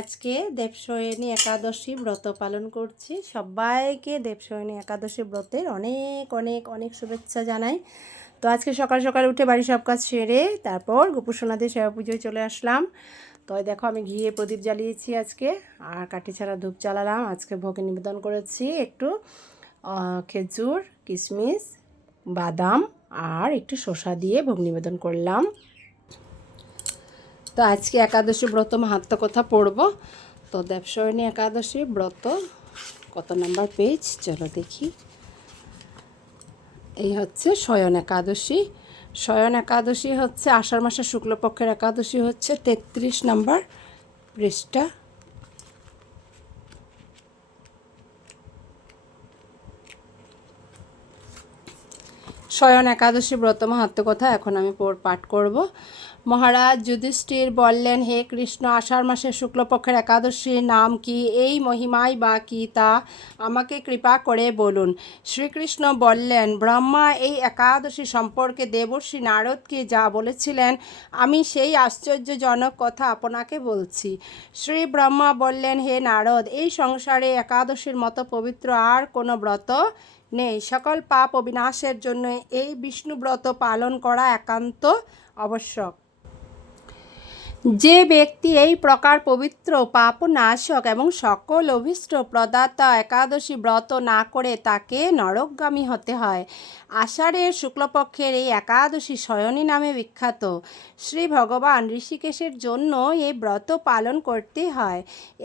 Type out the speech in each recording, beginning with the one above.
আজকে দেবশয়নী একাদশী ব্রত পালন করছি। সবাইকে দেবশয়নী একাদশী ব্রতের অনেক অনেক অনেক শুভেচ্ছা জানাই। তো আজকে সকাল সকাল উঠে বাড়ি সব কাজ সেরে তারপর গোপুসোনাদের সেবা পুজোয় চলে আসলাম। তো দেখো আমি ঘিয়ে প্রদীপ জ্বালিয়েছি আজকে, আর কাঠি ছাড়া ধূপ জ্বালালাম। আজকে ভোগে নিবেদন করেছি একটু খেজুর, কিশমিশ, বাদাম আর একটু শসা দিয়ে ভোগ নিবেদন করলাম। তো আজকে একাদশী ব্রত মাহাত্ম্য কথা পড়ব। তো দেবশয়নী একাদশী ব্রত কত নাম্বার পেজ চলো দেখি। এই হচ্ছে শয়ন একাদশী। শয়ন একাদশী হচ্ছে আষাঢ় মাসের শুক্লপক্ষের একাদশী, হচ্ছে 33 নাম্বার পৃষ্ঠা। শয়ন একাদশী ব্রত মাহাত্ম্য কথা এখন আমি পাঠ করব। মহারাজ যুধিষ্ঠির বললেন, হে কৃষ্ণ, আষাঢ় মাসের শুক্লপক্ষের একাদশীর নাম কি, এই মহিমাই বা কি তা আমাকে কৃপা করে বলুন। শ্রীকৃষ্ণ বললেন, ব্রহ্মা এই একাদশী সম্পর্কে দেবর্ষি নারদকে যা বলেছিলেন আমি সেই আশ্চর্যজনক কথা আপনাকে বলছি। শ্রী ব্রহ্মা বললেন, হে নারদ, এই সংসারে একাদশীর মতো পবিত্র আর কোনো ব্রত নেই। সকল পাপ ও বিনাশের জন্য এই বিষ্ণু ব্রত পালন করা একান্ত আবশ্যক। যে ব্যক্তি এই প্রকার পবিত্র পাপনাশক এবং সকল অভীষ্ট প্রদাতা একাদশী ব্রত না করে তাকে নরকগামী হতে হয়। আষাঢ়ের শুক্লপক্ষের এই একাদশী শয়নী নামে বিখ্যাত। শ্রী ভগবান ঋষিকেশের জন্য এই ব্রত পালন করতে হয়।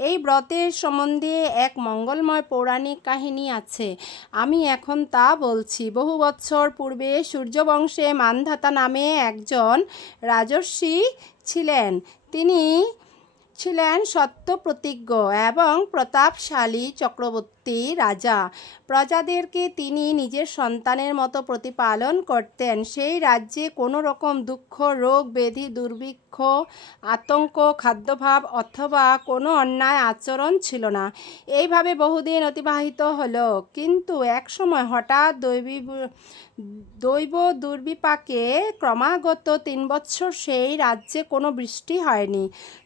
এই ব্রতের সম্বন্ধে এক মঙ্গলময় পৌরাণিক কাহিনী আছে, আমি এখন তা বলছি। বহু বৎসর পূর্বে সূর্যবংশে মান্ধাতা নামে একজন রাজর্ষি ছিলেন। তিনি ছিলেন সত্যপ্রতিজ্ঞ এবং প্রতাপশালী চক্রবর্তী রাজা। প্রজাদেরকে তিনি নিজের সন্তানের মতো প্রতিপালন করতেন। সেই রাজ্যে কোনো রকম দুঃখ, রোগ, ব্যাধি, দুর্ভিক্ষ, আতঙ্ক, খাদ্যাভাব অথবা কোনো অন্যায় আচরণ ছিল না। এইভাবে বহুদিন অতিবাহিত হলো। কিন্তু একসময় হঠাৎ দৈব দুর্বিপাকে ক্রমাগত 3 বৎসর সেই রাজ্যে কোনো বৃষ্টি হয়নি।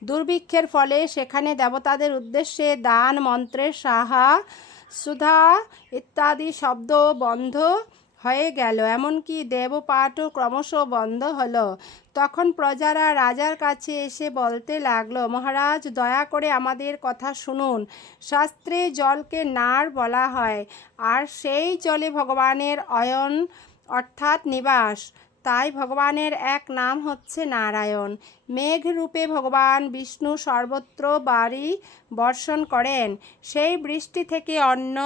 দুর্ভিক্ষের ফলে সেখানে দেবতাদের উদ্দেশ্যে দান, মন্ত্রের সাহা, সুধা ইত্যাদি শব্দ বন্ধ হয়ে গেল, এমনকি দেবপাঠও ক্রমশ বন্ধ হলো। তখন প্রজারা রাজার কাছে এসে বলতে লাগলো, মহারাজ, দয়া করে আমাদের কথা শুনুন। শাস্ত্রে জলকে নার বলা হয়, আর সেই জলে ভগবানের অয়ন অর্থাৎ নিবাস। তাই ভগবানের এক নাম হচ্ছে নারায়ণ। মেঘরূপে ভগবান বিষ্ণু সর্বত্র বাড়ি বর্ষণ করেন। সেই বৃষ্টি থেকে অন্ন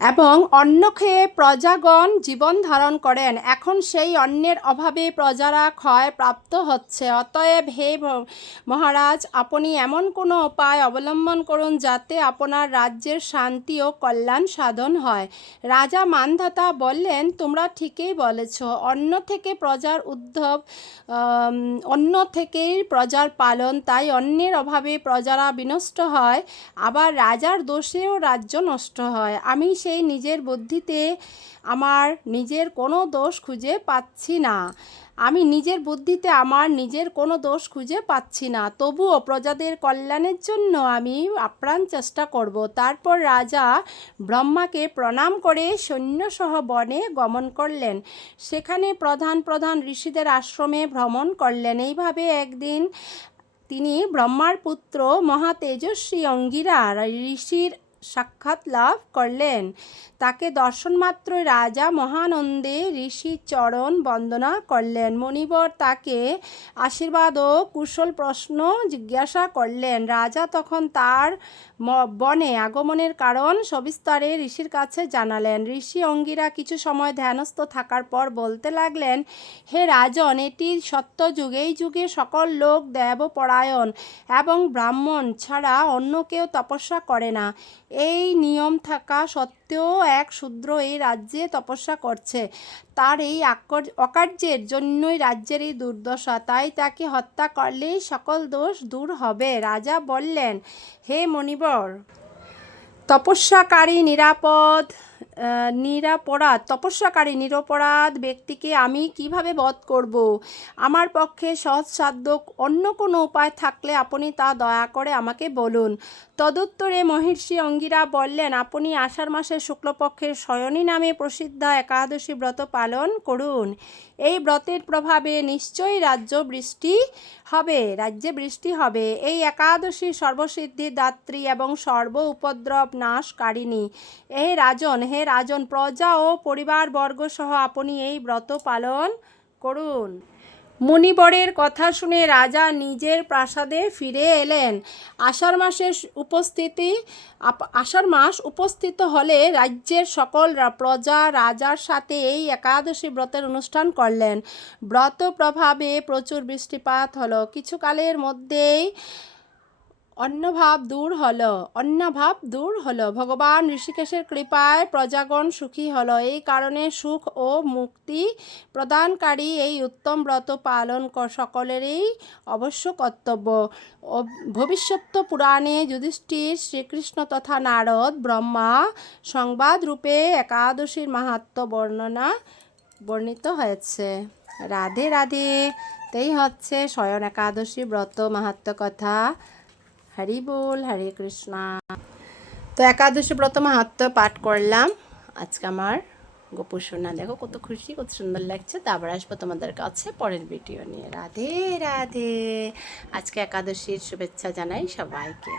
এবং অন্ন খেয়ে প্রজাগণ জীবন ধারণ করেন। এখন সেই অন্নের অভাবে প্রজারা ক্ষয় প্রাপ্ত হচ্ছে। অতএব হে মহারাজ, আপনি এমন কোনো উপায় অবলম্বন করুন যাতে আপনার রাজ্যের শান্তি ও কল্যাণ সাধন হয়। রাজা মান্ধাতা বললেন, তোমরা ঠিকই বলেছ। অন্ন থেকে প্রজার উদ্ভব, অন্ন থেকেই প্রজার পালন। তাই অন্নের অভাবে প্রজারা বিনষ্ট হয়, আবার রাজার দোষেও রাজ্য নষ্ট হয়। আমি সেই নিজের বুদ্ধিতে আমার নিজের কোনো দোষ খুঁজে পাচ্ছি না। তবুও প্রজাদের কল্যাণের জন্য আমি আপ্রাণ চেষ্টা করব। তারপর রাজা ব্রহ্মাকে প্রণাম করে সৈন্যসহ বনে গমন করলেন। সেখানে প্রধান প্রধান ঋষিদের আশ্রমে ভ্রমণ করলেন। এইভাবে একদিন তিনি ব্রহ্মার পুত্র মহাতেজস্বী অঙ্গিরা ঋষির সাক্ষাৎ লাভ করলেন। তাকে দর্শন মাত্রই রাজা মহানন্দে ঋষির চরণ বন্দনা করলেন। মুনিবর তাকে আশীর্বাদ ও কুশল প্রশ্ন জিজ্ঞাসা করলেন। রাজা তখন তার বনে আগমনের কারণ সবিস্তারে ঋষির কাছে জানালেন। ঋষি অঙ্গিরা কিছু সময় ধ্যানস্থ থাকার পর বলতে লাগলেন, হে রাজন, এটি সত্য, যুগে যুগে সকল লোক দেবপরায়ণ এবং ব্রাহ্মণ ছাড়া অন্য কেউ তপস্যা করে না। এই নিয়ম থাকা সত্ত্বেও এক শূদ্র এই রাজ্যে তপস্যা করছে। তার এই অকার্যের জন্যই রাজ্যের এই দুর্দশা। তাই তাকে হত্যা করলেই সকল দোষ দূর হবে। রাজা বললেন, হে মণিবর, তপস্যাকারী নিরাপদ নিরপরাধ তপস্যাকারী নিরপরাধ ব্যক্তিকে আমি কিভাবে বধ করব? আমার পক্ষে সহজসাধ্য অন্য কোনো উপায় থাকলে আপনি তা দয়া করে আমাকে বলুন। তদুত্তরে মহর্ষি অঙ্গিরা বললেন, আপনি আষাঢ় মাসের শুক্লপক্ষের শয়নী নামে প্রসিদ্ধ একাদশী ব্রত পালন করুন। এই ব্রতের প্রভাবে নিশ্চয়ই রাজ্যে বৃষ্টি হবে। এই একাদশী সর্বসিদ্ধির দাত্রী এবং সর্ব উপদ্রব নাশকারিণী। হে রাজন, প্রজা ও পরিবারবর্গ সহ আপনি এই ব্রত পালন করুন। মুনিবরের কথা শুনে রাজা নিজের প্রাসাদে ফিরে এলেন। আষাঢ় মাস উপস্থিত হলে রাজ্যের সকল প্রজা রাজার সাথে এই একাদশী ব্রতের অনুষ্ঠান করলেন। ব্রত প্রভাবে প্রচুর বৃষ্টিপাত হলো। কিছুকালের মধ্যেই অন্নভাব দূর হলো। ভগবান ঋষিকেশের কৃপায় প্রজাগণ সুখী হলো। এই কারণে সুখ ও মুক্তি প্রদানকারী এই উত্তম ব্রত পালন সকলেরই অবশ্য কর্তব্য। ভবিষ্যৎ পুরাণে যুধিষ্ঠির, শ্রীকৃষ্ণ তথা নারদ, ব্রহ্মা সংবাদ রূপে একাদশীর মাহাত্ম্য বর্ণিত হয়েছে। রাধে রাধে। তাই হচ্ছে শয়ন একাদশী ব্রত মাহাত্ম্য কথা। হরি বল, হরে কৃষ্ণ। তো একাদশী ব্রত মাহাত্ম্য পাঠ করলাম। আজকে আমার গোপু সোনা দেখো কত খুশি, কত সুন্দর লাগছে। তো আবার আসবো তোমাদের কাছে পরের ভিডিও নিয়ে। রাধে রাধে। আজকে একাদশীর শুভেচ্ছা জানাই সবাইকে।